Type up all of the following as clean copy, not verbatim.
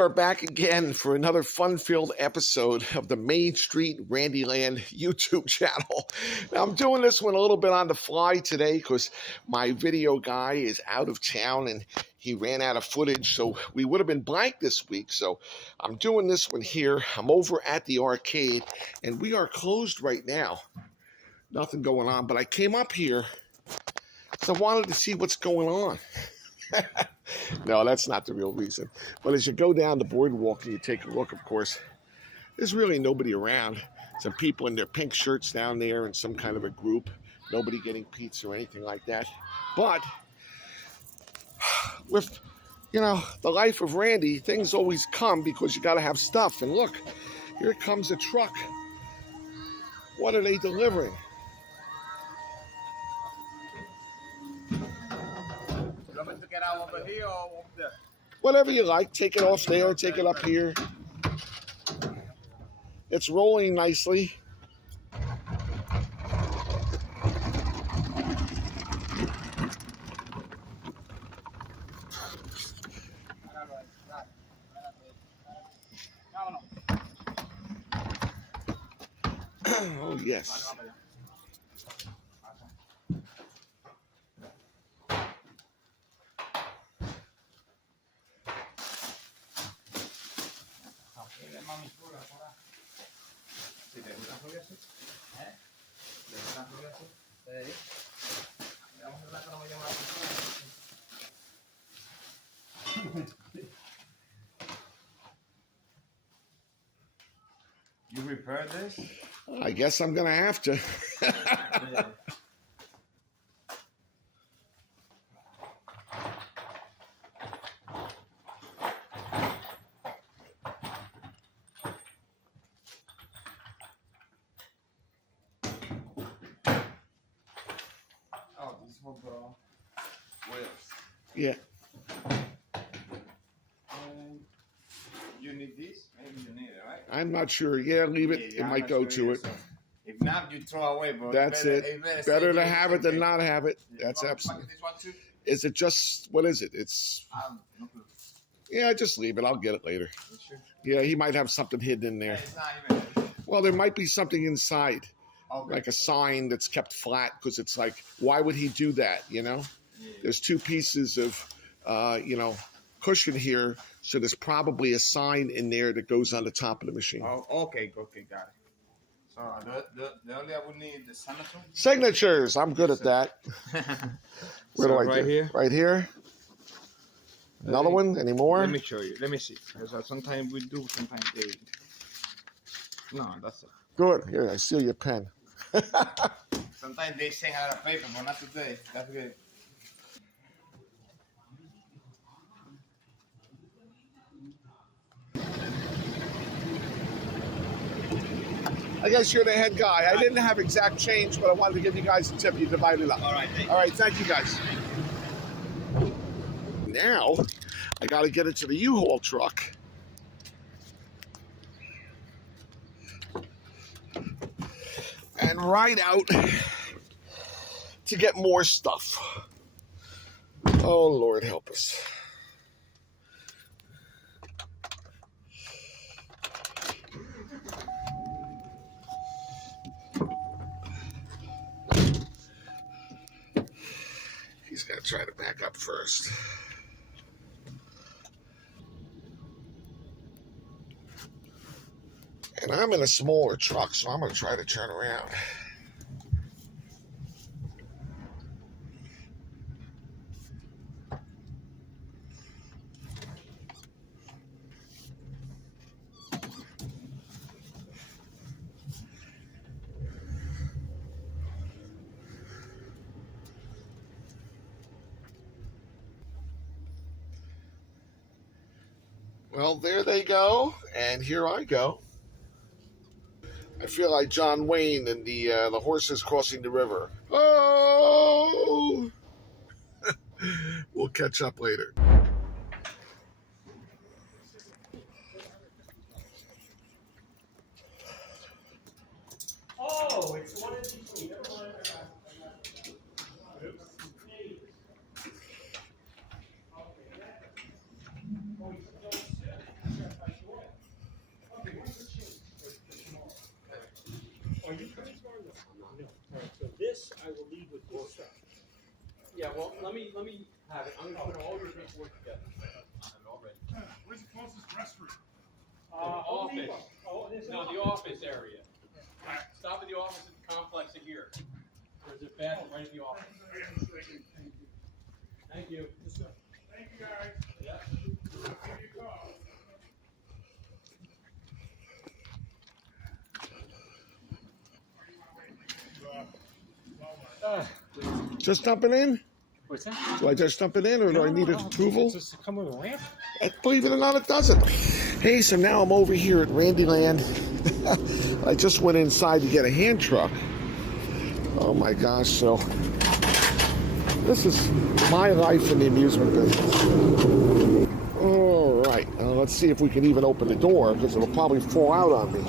are back again for another fun-filled episode of the Main Street Randyland YouTube channel. Now, I'm doing this one a little bit on the fly today because my video guy is out of town and he ran out of footage, so we would have been blank this week. So I'm doing this one here. I'm over at the arcade, and we are closed right now. Nothing going on, but I came up here because I wanted to see what's going on. No, that's not the real reason. But as you go down the boardwalk and you take a look, of course, there's really nobody around. Some people in their pink shirts down there in some kind of a group. Nobody getting pizza or anything like that. But with, the life of Randy, things always come because you got to have stuff. And look, here comes a truck. What are they delivering? To get out over here or over there? Whatever you like. Take it off there, take it up here. It's rolling nicely. Oh, yes. You repair this? I guess I'm going to have to. Oh, this is for bro. Wheels. Yeah. You need this? Maybe you need it, right? I'm not sure. Yeah, leave it. Yeah, it might go to it. So if not, you throw away, bro. That's it. Better to have it than not have it. That's absolutely. This one too? Is it just, what is it? It's, No clue. yeah, just leave it. I'll get it later. Sure? Yeah, he might have something hidden in there. It's not even. Well, there might be something inside, Okay. like a sign that's kept flat because it's like, why would he do that, Yeah. There's two pieces of, cushion here, so there's probably a sign in there that goes on the top of the machine. Oh, okay, got it. So the only I would need the signature. Signatures. I'm good at that. Where do I right do? here. Right here. Another one? Any more? Let me show you. Let me see. Because sometimes we do, sometimes they. No, that's it. Good. Here, I steal your pen. Sometimes they sing out of paper, but not today. That's good. I guess you're the head guy. I didn't have exact change, but I wanted to give you guys a tip. You divide it up. All right. All right, thank you guys. Now, I got to get it to the U-Haul truck. And ride out to get more stuff. Oh, Lord, help us. He's got to try to back up first. And I'm in a smaller truck, so I'm going to try to turn around. Well, there they go, and here I go. I feel like John Wayne and the horses crossing the river. Oh! We'll catch up later. Oh, it's one of these. Never mind. Oops. Okay. Oh, he's still sick. let me have it. I'm gonna put all your paperwork together. I have it all ready. Where's the closest restroom? Office. No, the office area. Stop at the office at the complex in here. There's a bathroom right at the office. Thank you. Thank you, guys. Yeah. I'll give you a call. Just dumping in? What's that? Do I just dump it in, or do I need its approval? Does it come with a ramp? Believe it or not, it doesn't. Hey, so now I'm over here at Randyland. I just went inside to get a hand truck. Oh my gosh, so this is my life in the amusement business. All right, let's see if we can even open the door, because it'll probably fall out on me.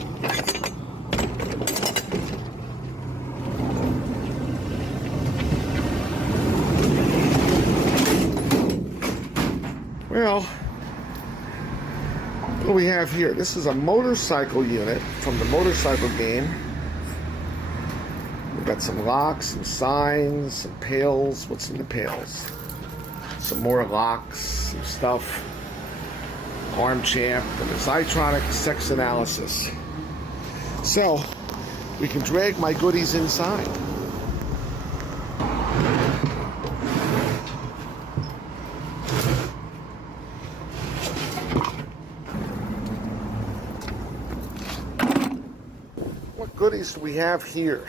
Well, what do we have here? This is a motorcycle unit from the motorcycle game. We've got some locks, some signs, some pails. What's in the pails? Some more locks, some stuff. Arm champ, and the Zytronic sex analysis. So, we can drag my goodies inside. What goodies do we have here?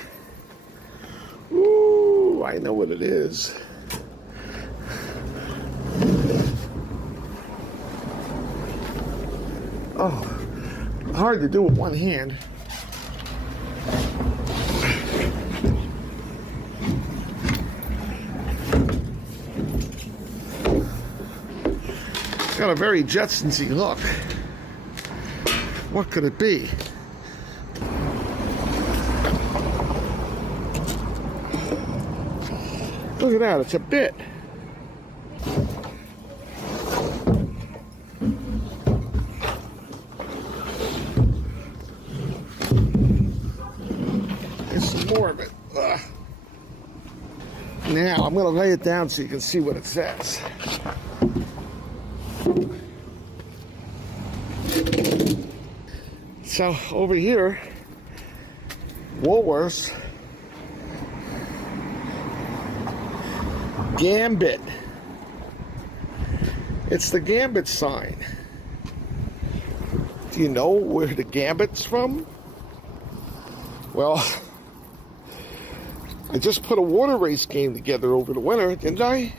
Ooh, I know what it is. Oh, hard to do with one hand. It's got a very Jetsonsy look. What could it be? Look at that, it's a bit. There's some more of it. Now, I'm going to lay it down so you can see what it says. So, over here, Woolworths. Gambit. It's the Gambit sign. Do you know where the Gambit's from? Well, I just put a water race game together over the winter, didn't I?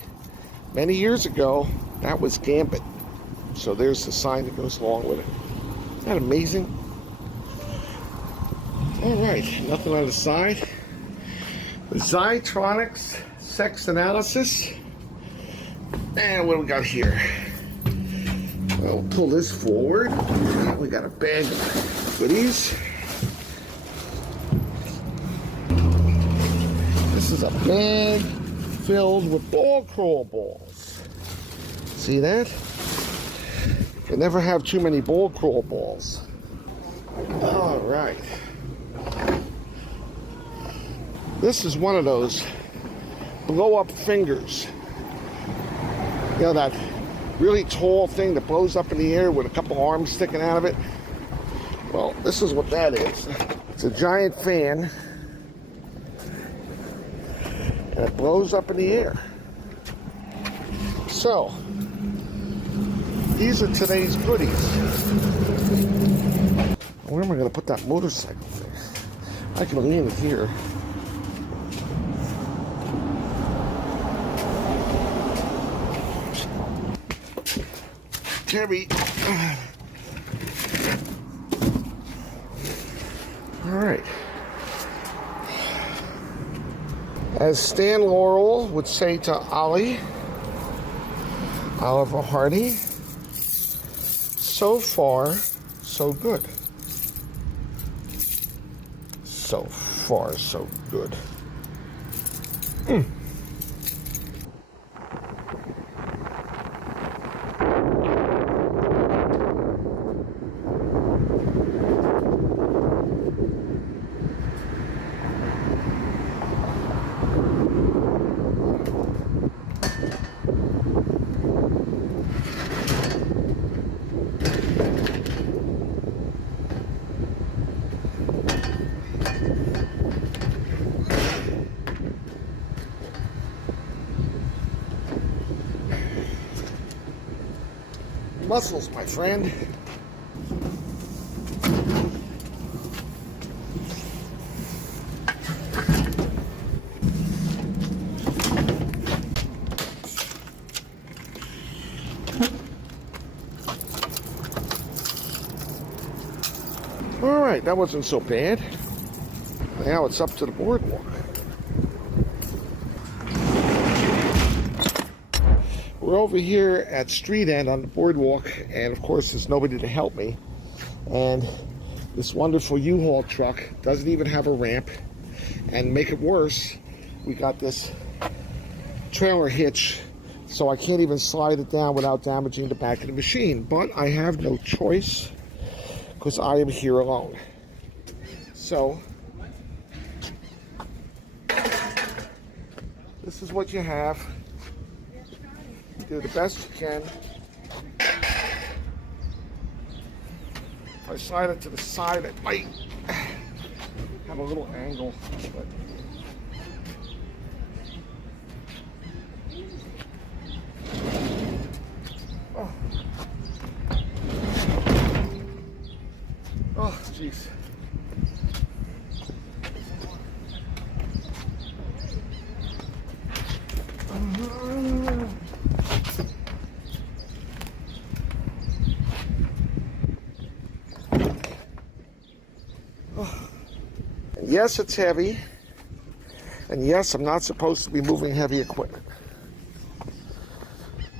Many years ago, that was Gambit. So there's the sign that goes along with it. Isn't that amazing? All right, nothing on the side. The Zytronics sex analysis. And what do we got here? Well, we'll pull this forward. We got a bag of goodies. This is a bag filled with ball crawl balls. See that? You can never have too many ball crawl balls. All right. This is one of those blow-up fingers. You know, that really tall thing that blows up in the air with a couple arms sticking out of it? Well, this is what that is. It's a giant fan, and it blows up in the air. So, these are today's goodies. Where am I going to put that motorcycle thing? I can lean it here. Heavy. All right. As Stan Laurel would say to Oliver Hardy, so far, so good. So far, so good. muscles, my friend. All right, that wasn't so bad. Now it's up to the boardwalk. We're over here at Street End on the boardwalk, and of course there's nobody to help me. And this wonderful U-Haul truck doesn't even have a ramp. And make it worse, we got this trailer hitch, so I can't even slide it down without damaging the back of the machine. But I have no choice, because I am here alone. So, this is what you have. Do the best you can. If I slide it to the side, it might have a little angle, but oh, jeez. Yes, it's heavy, and yes, I'm not supposed to be moving heavy equipment.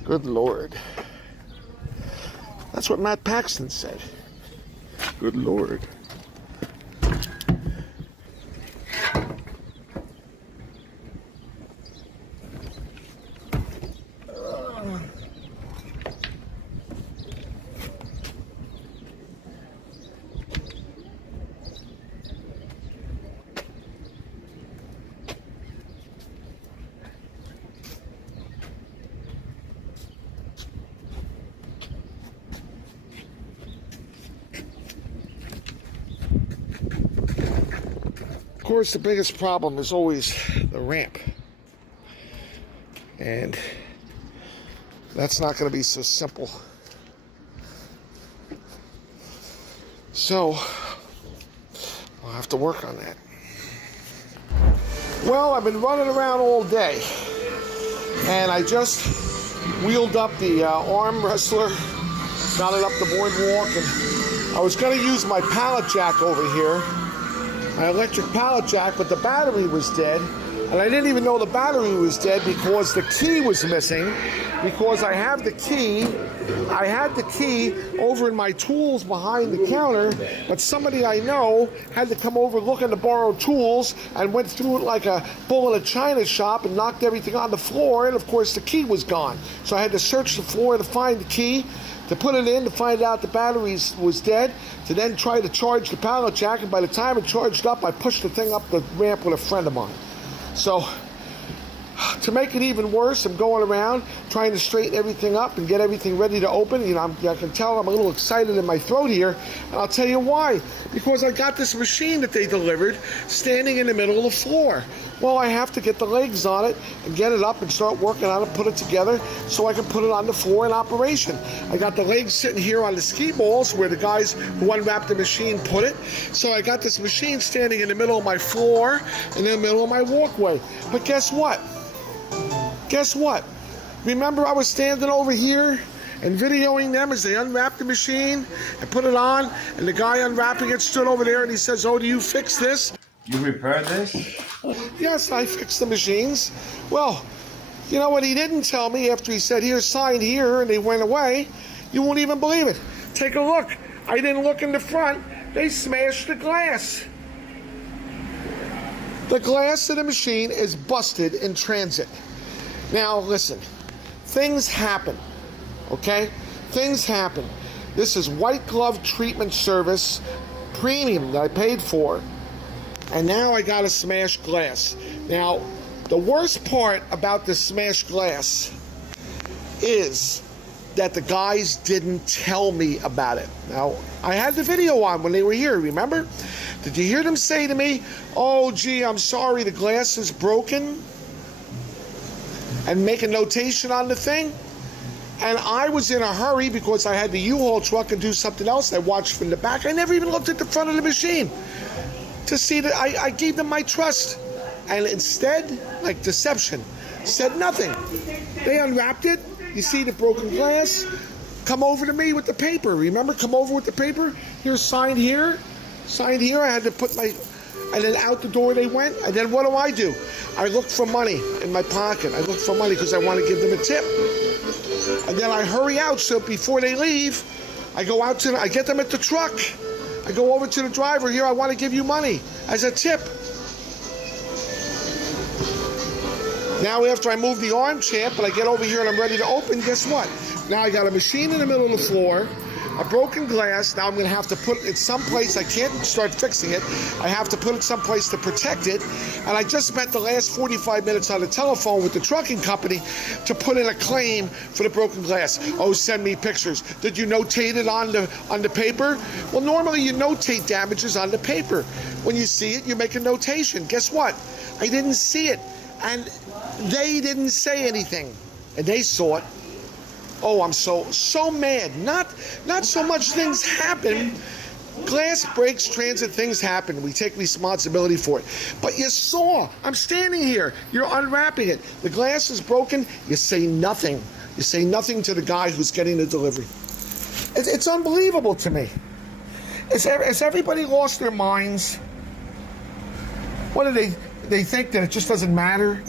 Good Lord. That's what Matt Paxton said. Good Lord. Of course, the biggest problem is always the ramp. And that's not going to be so simple. So, I'll have to work on that. Well, I've been running around all day. And I just wheeled up the arm wrestler, got it up the boardwalk, and I was going to use my pallet jack over here. My electric pallet jack, but the battery was dead, and I didn't even know the battery was dead because the key was missing. Because I have the key, I had the key over in my tools behind the counter, but somebody I know had to come over looking to borrow tools and went through it like a bull in a china shop and knocked everything on the floor, and of course the key was gone. So I had to search the floor to find the key, to put it in, to find out the battery was dead, to then try to charge the pallet jack, and by the time it charged up, I pushed the thing up the ramp with a friend of mine. So, to make it even worse, I'm going around trying to straighten everything up and get everything ready to open. You know, I can tell I'm a little excited in my throat here, and I'll tell you why. Because I got this machine that they delivered standing in the middle of the floor. Well, I have to get the legs on it and get it up and start working on it, put it together so I can put it on the floor in operation. I got the legs sitting here on the ski balls where the guys who unwrapped the machine put it. So I got this machine standing in the middle of my floor, in the middle of my walkway. But guess what? Guess what? Remember I was standing over here and videoing them as they unwrapped the machine and put it on, and the guy unwrapping it stood over there and he says, "Oh, do you fix this?" You repaired this? Yes, I fixed the machines. Well, you know what he didn't tell me after he said, "Here, sign here," and they went away? You won't even believe it. Take a look. I didn't look in the front. They smashed the glass. The glass of the machine is busted in transit. Now, listen. Things happen. Okay? Things happen. This is white glove treatment service, premium, that I paid for. And now I got a smashed glass. Now, the worst part about the smashed glass is that the guys didn't tell me about it. Now, I had the video on when they were here, remember? Did you hear them say to me, "Oh, gee, I'm sorry, the glass is broken"? And make a notation on the thing? And I was in a hurry because I had the U-Haul truck and do something else. I watched from the back. I never even looked at the front of the machine to see that I gave them my trust. And instead, like deception, said nothing. They unwrapped it. You see the broken glass? Come over to me with the paper. Remember, come over with the paper. Here's signed here. Signed here. I had to put my... And then out the door they went. And then what do? I looked for money in my pocket. I looked for money because I want to give them a tip. And then I hurry out so before they leave, I go out to... I get them at the truck. I go over to the driver. Here, I want to give you money as a tip. Now after I move the armchair, but I get over here and I'm ready to open, guess what? Now I got a machine in the middle of the floor, a broken glass. Now I'm going to have to put it someplace. I can't start fixing it. I have to put it someplace to protect it. And I just spent the last 45 minutes on the telephone with the trucking company to put in a claim for the broken glass. Oh, send me pictures. Did you notate it on the paper? Well, normally you notate damages on the paper. When you see it, you make a notation. Guess what? I didn't see it. And they didn't say anything. And they saw it. Oh, I'm so mad. Not so much things happen. Glass breaks, transit, things happen. We take responsibility for it. But you saw, I'm standing here. You're unwrapping it. The glass is broken. You say nothing. You say nothing to the guy who's getting the delivery. It's unbelievable to me. Has everybody lost their minds? What do they think that it just doesn't matter?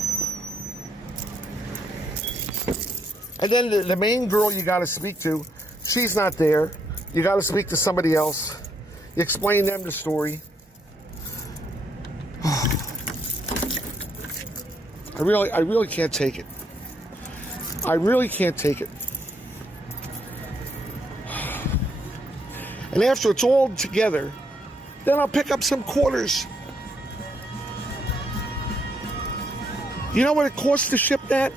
And then the main girl you got to speak to, she's not there. You got to speak to somebody else. You explain them the story. I really can't take it. I really can't take it. And after it's all together, then I'll pick up some quarters. You know what it costs to ship that?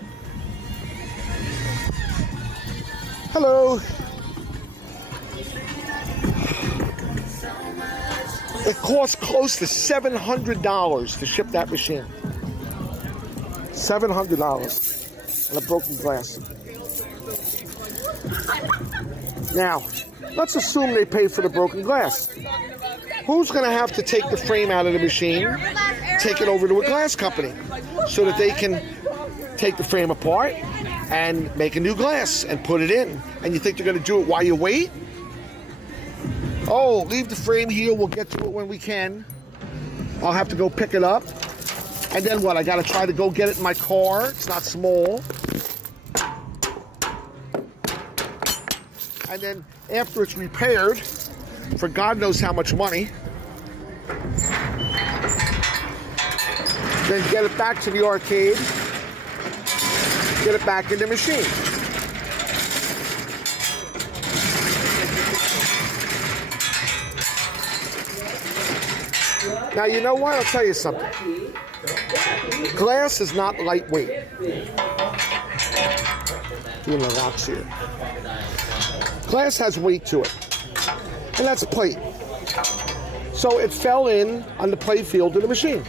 Hello. It costs close to $700 to ship that machine. $700 on a broken glass. Now, let's assume they pay for the broken glass. Who's going to have to take the frame out of the machine, take it over to a glass company so that they can take the frame apart and make a new glass and put it in? And you think they're going to do it while you wait? Oh, leave the frame here. We'll get to it when we can. I'll have to go pick it up. And then what? I got to try to go get it in my car. It's not small. And then after it's repaired, for God knows how much money, then get it back to the arcade, get it back in the machine. Now, you know what? I'll tell you something. Glass is not lightweight. Doing the rocks here. Glass has weight to it. And that's a plate. So it fell in on the play field of the machine.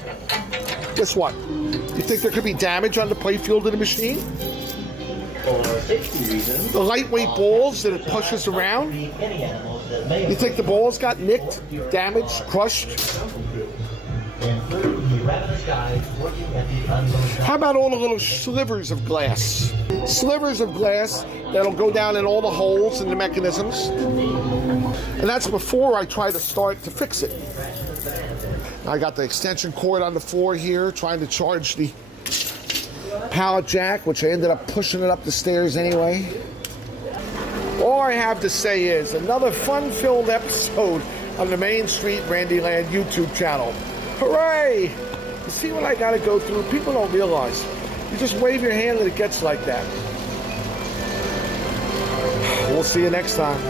Guess what? You think there could be damage on the play field of the machine? The lightweight balls that it pushes around? You think the balls got nicked, damaged, crushed? How about all the little slivers of glass? Slivers of glass that'll go down in all the holes in the mechanisms. And that's before I try to start to fix it. I got the extension cord on the floor here, trying to charge the pallet jack, which I ended up pushing it up the stairs anyway. All I have to say is another fun-filled episode on the Main Street Randyland YouTube channel. Hooray! You see what I gotta go through? People don't realize. You just wave your hand and it gets like that. We'll see you next time.